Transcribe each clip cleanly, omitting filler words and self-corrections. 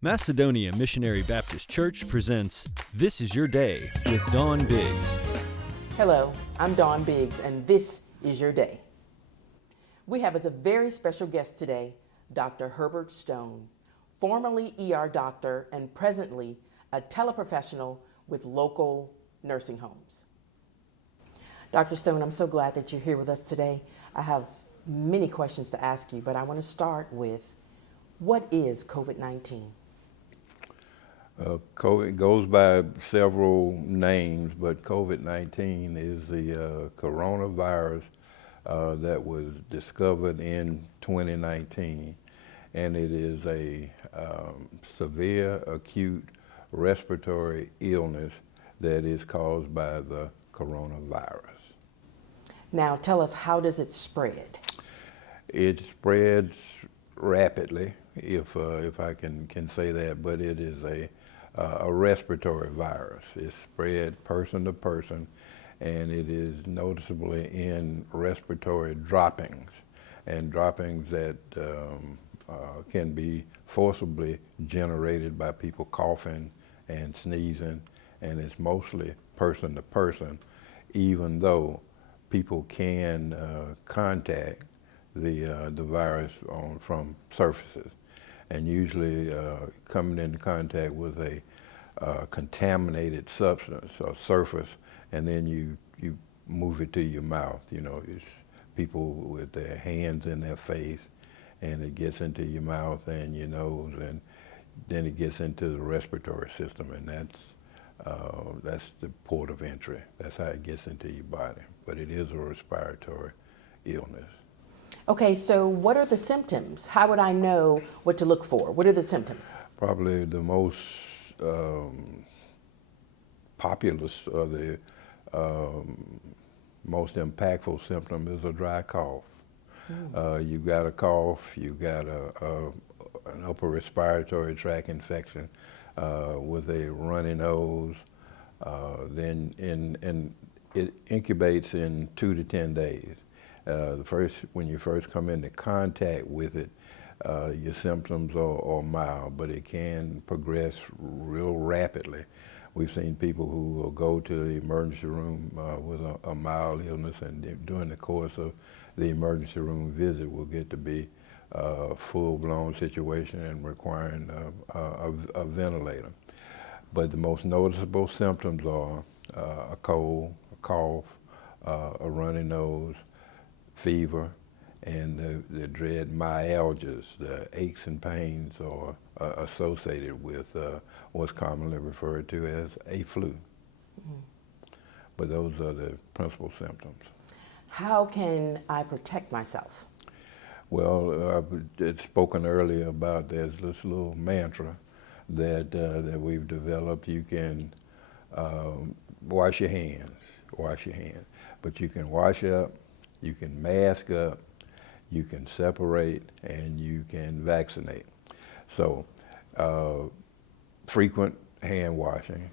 Macedonia Missionary Baptist Church presents This Is Your Day with Dawne BIGGS. Hello, I'm Dawne BIGGS, and this is your day. We have as a very special guest today, Dr. Herbert Stone, formerly ER doctor and presently a teleprofessional with local nursing homes. Dr. Stone, I'm so glad that you're here with us today. I have many questions to ask you, but I want to start with, what is COVID-19? COVID goes by several names, but COVID-19 is the coronavirus that was discovered in 2019, and it is a severe acute respiratory illness that is caused by the coronavirus. Now tell us, how does it spread? It spreads rapidly, if I can say that, but it is a respiratory virus. It's spread person to person, and it is noticeably in respiratory droppings, and droppings that can be forcibly generated by people coughing and sneezing, and it's mostly person to person, even though people can contact the virus from surfaces, and usually coming into contact with a contaminated substance or surface, and then you move it to your mouth. You know, it's people with their hands in their face, and it gets into your mouth and your nose, and then it gets into the respiratory system, and that's the port of entry. That's how it gets into your body. But it is a respiratory illness. Okay, so what are the symptoms? How would I know what to look for? What are the symptoms? Probably the most populous or the most impactful symptom is a dry cough. You've got a cough, you've got an upper respiratory tract infection with a runny nose, then it incubates in 2 to 10 days. When you first come into contact with it, your symptoms are mild, but it can progress real rapidly. We've seen people who will go to the emergency room with a mild illness, and during the course of the emergency room visit will get to be a full-blown situation and requiring a ventilator. But the most noticeable symptoms are a cold, a cough, a runny nose, fever, and the dread myalgias, the aches and pains are associated with what's commonly referred to as a flu. But those are the principal symptoms. How can I protect myself? Well, I've spoken earlier about there's this little mantra that we've developed. You can wash your hands, but you can wash up, you can mask up, you can separate, and you can vaccinate. So frequent hand washing,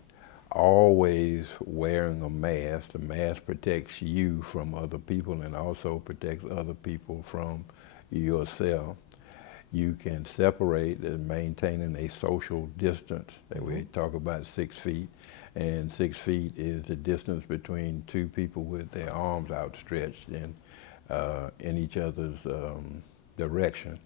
always wearing a mask. The mask protects you from other people and also protects other people from yourself. You can separate and maintaining a social distance. We talk about 6 feet, and 6 feet is the distance between two people with their arms outstretched in each other's direction.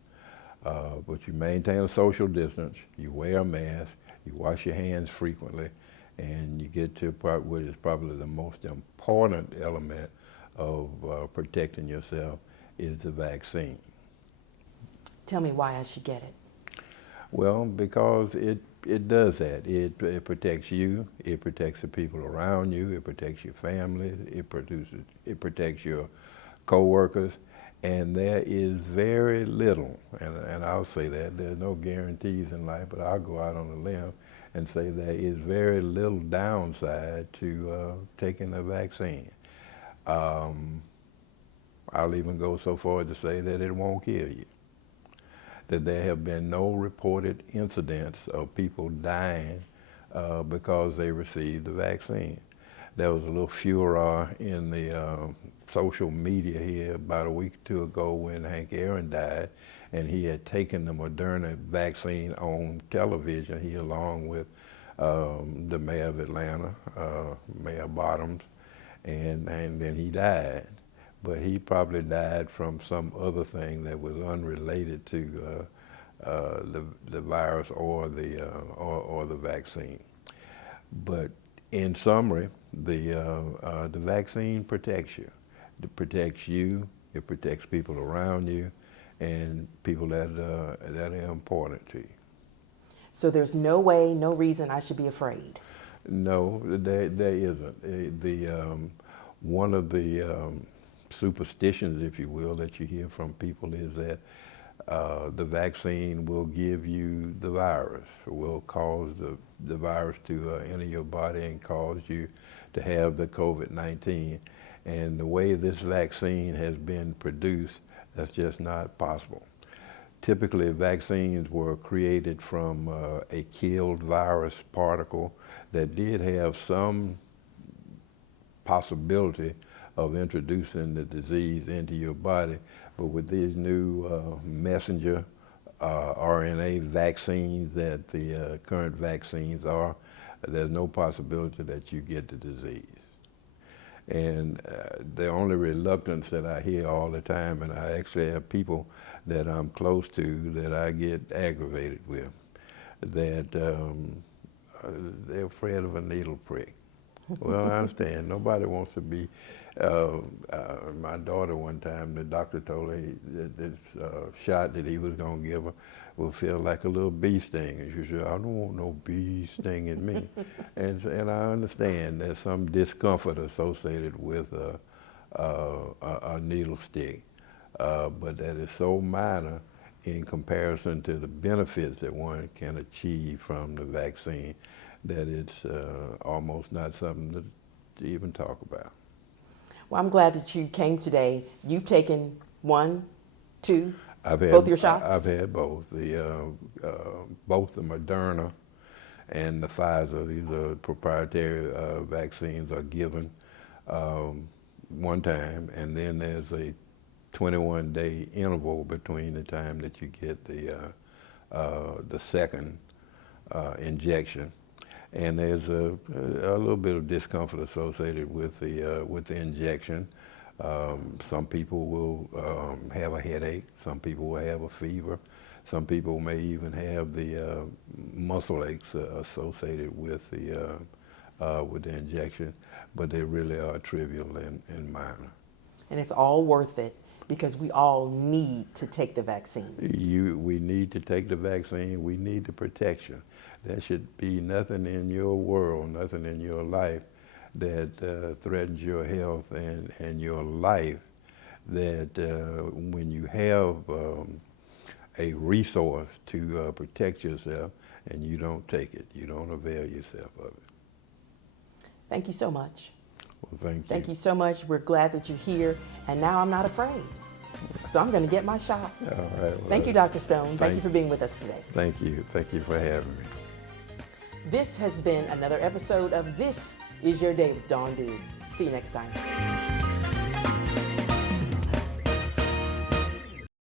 But you maintain a social distance, you wear a mask, you wash your hands frequently, and you get to what is probably the most important element of protecting yourself is the vaccine. Tell me why I should get it. Well, because it does that. It protects you, it protects the people around you, it protects your family, it protects your co-workers, and there is very little, and I'll say that, there's no guarantees in life, but I'll go out on a limb and say there is very little downside to taking a vaccine. I'll even go so far as to say that it won't kill you. That there have been no reported incidents of people dying because they received the vaccine. There was a little furor in the social media here about a week or two ago when Hank Aaron died, and he had taken the Moderna vaccine on television, he along with the mayor of Atlanta, Mayor Bottoms, and then he died. But he probably died from some other thing that was unrelated to the virus or the vaccine. But in summary, the vaccine protects you. It protects you. It protects people around you, and people that are important to you. So there's no way, no reason I should be afraid. No, there isn't. One of the superstitions, if you will, that you hear from people is that the vaccine will give you the virus, will cause the virus to enter your body and cause you to have the COVID-19. And the way this vaccine has been produced, that's just not possible. Typically, vaccines were created from a killed virus particle that did have some possibility of introducing the disease into your body, but with these new messenger RNA vaccines that the current vaccines are, there's no possibility that you get the disease. And the only reluctance that I hear all the time, and I actually have people that I'm close to that I get aggravated with, that they're afraid of a needle prick. Well, I understand. Nobody wants to be. My daughter one time, the doctor told her that this shot that he was going to give her will feel like a little bee sting. And she said, I don't want no bee stinging me. and I understand there's some discomfort associated with a needle stick, but that is so minor in comparison to the benefits that one can achieve from the vaccine that it's almost not something to even talk about. Well, I'm glad that you came today. You've taken one, two, I've had both your shots? I've had both. Both the Moderna and the Pfizer, these are proprietary vaccines, are given one time, and then there's a 21-day interval between the time that you get the second injection. And there's a little bit of discomfort associated with the injection. Some people will have a headache. Some people will have a fever. Some people may even have the muscle aches associated with the injection, but they really are trivial and minor. And it's all worth it because we all need to take the vaccine. We need to take the vaccine. We need the protection. There should be nothing in your world, nothing in your life that threatens your health and your life, that when you have a resource to protect yourself and you don't take it, you don't avail yourself of it. Thank you so much. Well, thank you. Thank you so much. We're glad that you're here, and now I'm not afraid. So I'm going to get my shot. All right. Well, thank you, Dr. Stone. Thank you for being with us today. Thank you. Thank you for having me. This has been another episode of This Is Your Day with Dawne BIGGS. See you next time.